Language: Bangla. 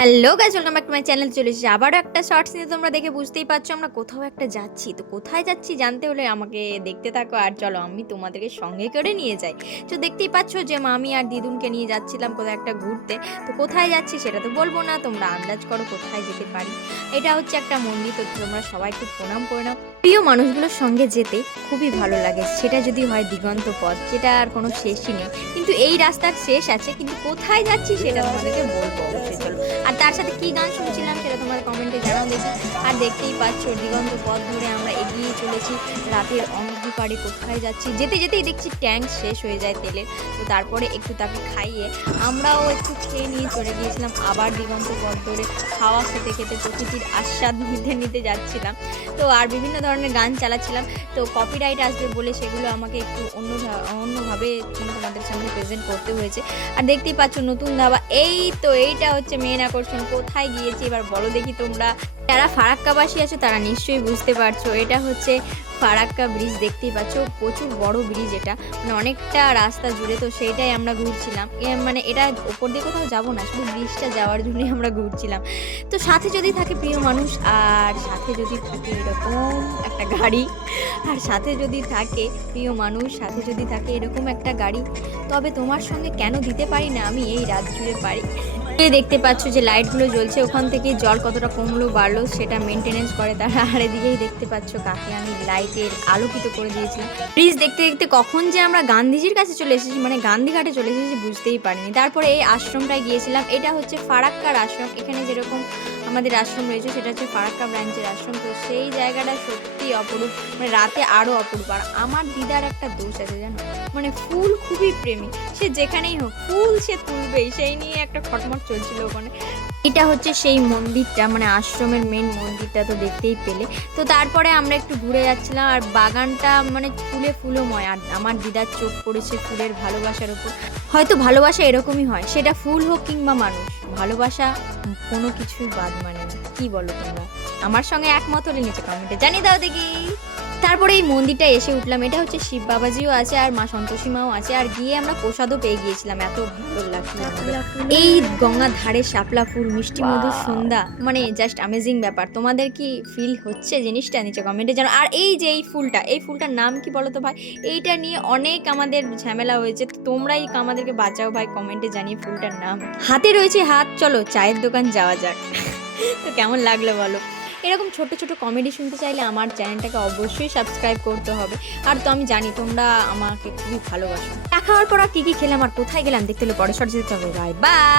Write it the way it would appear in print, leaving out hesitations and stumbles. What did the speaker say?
Hello guys, welcome back to my channel. চলে এসেছি আবারও একটা শর্টস নিয়ে। তোমরা দেখে বুঝতেই পারছো আমরা কোথাও একটা যাচ্ছি। তো কোথায় যাচ্ছি জানতে হলে আমাকে দেখতে থাকো, আর চলো আমি তোমাদেরকে সঙ্গে করে নিয়ে যাই। তো দেখতেই পাচ্ছ যে মামি আর দিদুনকে নিয়ে যাচ্ছিলাম কোথাও একটা ঘুরতে। তো কোথায় যাচ্ছি সেটা তো বলবো না, তোমরা আন্দাজ করো কোথায় যেতে পারি। এটা হচ্ছে একটা মন্দির, তো তোমরা সবাই একটু প্রণাম করে নাও। প্রিয় মানুষগুলোর সঙ্গে যেতে খুবই ভালো লাগে, সেটা যদি হয় দিগন্ত পথ, যেটা আর কোনো শেষই নেই। কিন্তু এই রাস্তার শেষ আছে, কিন্তু কোথায় যাচ্ছি সেটা তোমাদেরকে বলবো অবশ্যই। চলো, আর তার সাথে কি গান শুনছিলাম সেটা তোমার কমেন্টে জানাও দেখি। আর দেখতেই পাচ্ছ দিগন্ত পথ ধরে আমরা এগিয়ে চলেছি রাতের অন্ধকারে। কোথায় যাচ্ছি, যেতে যেতেই দেখছি ট্যাঙ্ক শেষ হয়ে যায় তেলের। তো তারপরে একটু তাকে খাইয়ে আমরাও একটু খেয়ে নিয়ে চলে গিয়েছিলাম আবার দিগন্ত পথ ধরে। খাওয়া খেতে খেতে প্রকৃতির আস্বাদ নিতে নিতে যাচ্ছিলাম। তো আর বিভিন্ন ধরনের গান চালাচ্ছিলাম। তো কপিরাইট আসবে বলে সেগুলো আমাকে একটু অন্যভাবে তোমাদের সামনে প্রেজেন্ট করতে হয়েছে। আর দেখতেই পাচ্ছ নতুন ধাবা, এইটা হচ্ছে মেন আকর্ষণ। কোথায় গিয়েছি এবার বলো দেখি তোমরা। যারা ফারাক্কাবাসী আছো তারা নিশ্চয়ই বুঝতে পারছো, এটা হচ্ছে ফারাক্কা ব্রিজ। দেখতেই পাচ্ছ প্রচুর বড় ব্রিজ, এটা মানে অনেকটা রাস্তা জুড়ে। তো সেইটাই আমরা ঘুরছিলাম, মানে এটা ওপর দিয়ে কোথাও যাবো না, শুধু ব্রিজটা যাওয়ার জন্যই আমরা ঘুরছিলাম। তো সাথে যদি থাকে প্রিয় মানুষ, আর সাথে যদি থাকে এরকম একটা গাড়ি, আর সাথে যদি থাকে প্রিয় মানুষ, সাথে যদি থাকে এরকম একটা গাড়ি, তবে তোমার সঙ্গে কেন দিতে পারি না আমি এই রাত জুড়ে পারি। দেখতে পাচ্ছ যে লাইটগুলো জ্বলছে, ওখান থেকে জল কতটা কমলো বাড়লো সেটা মেনটেনেন্স করে তারা। আর এদিকেই দেখতে পাচ্ছ কাকে আমি লাইটের আলোকিত করে দিয়েছিলাম। প্লিজ দেখতে দেখতে কখন যে আমরা গান্ধীজির কাছে চলে এসেছি, মানে গান্ধীঘাটে চলে এসেছি বুঝতেই পারিনি। তারপরে এই আশ্রমটায় গিয়েছিলাম, এটা হচ্ছে ফারাক্কার আশ্রম। এখানে যেরকম আমাদের আশ্রম রয়েছে সেটা হচ্ছে ফারাক্কা ব্রাঞ্চের আশ্রম। তো সেই জায়গাটা সত্যি অপরূপ, মানে রাতে আরও অপরূপ। আর আমার দিদার একটা দোষ আছে জানো, মানে ফুল খুবই প্রেমী। সে যেখানেই হোক ফুল সে তুলবেই, সেই নিয়ে একটা খটমট চলছিল ওখানে। এটা হচ্ছে সেই মন্দিরটা, মানে আশ্রমের মেন মন্দিরটা, তো দেখতেই পেলে। তো তারপরে আমরা একটু ঘুরে যাচ্ছিলাম, আর বাগানটা মানে ফুলে ফুলময়। আর আমার দিদার চোখ পড়েছে ফুলের ভালোবাসার উপর। হয়তো ভালোবাসা এরকমই হয়, সেটা ফুল হোক কিংবা মানুষ, ভালোবাসা কোনো কিছুই বাদ মানে না। কি বলো তোমরা? আমার সঙ্গে একমত হলে নিচে কমেন্টে জানিয়ে দাও দেখি। তারপরে এই মন্দিরটা এসে উঠলাম, এটা হচ্ছে শিব বাবাজিও আছে আর মা সন্তোষী মাও আছে। আর গিয়ে আমরা প্রসাদও পেয়ে গিয়েছিলাম, এত ভালো লাগছিল। এই গঙ্গার ধারে শাপলা ফুল, মিষ্টি মধুর সন্ধ্যা, মানে জাস্ট অ্যামেজিং ব্যাপার। তোমাদের কি ফিল হচ্ছে জিনিসটা নিচে কমেন্টে জানো। আর এই যে এই ফুলটার নাম কি বলো তো ভাই? এইটা নিয়ে অনেক আমাদের ঝামেলা হয়েছে, তো তোমরাই আমাদেরকে বাঁচাও ভাই, কমেন্টে জানিয়ে ফুলটার নাম। হাতে রয়েছে হাত, চলো চায়ের দোকান যাওয়া যাক। তো কেমন লাগলো বলো? এরকম ছোট ছোট কমেডি শুনতে চাইলে আমার চ্যানেলটাকে অবশ্যই সাবস্ক্রাইব করতে হবে। আর তো আমি জানি তোমরা আমাকে খুবই ভালোবাসো। দেখা হওয়ার পর আর কী কী খেলাম আর কোথায় গেলাম দেখতে হলে পরে শর্টস দিতে হবে। Bye bye.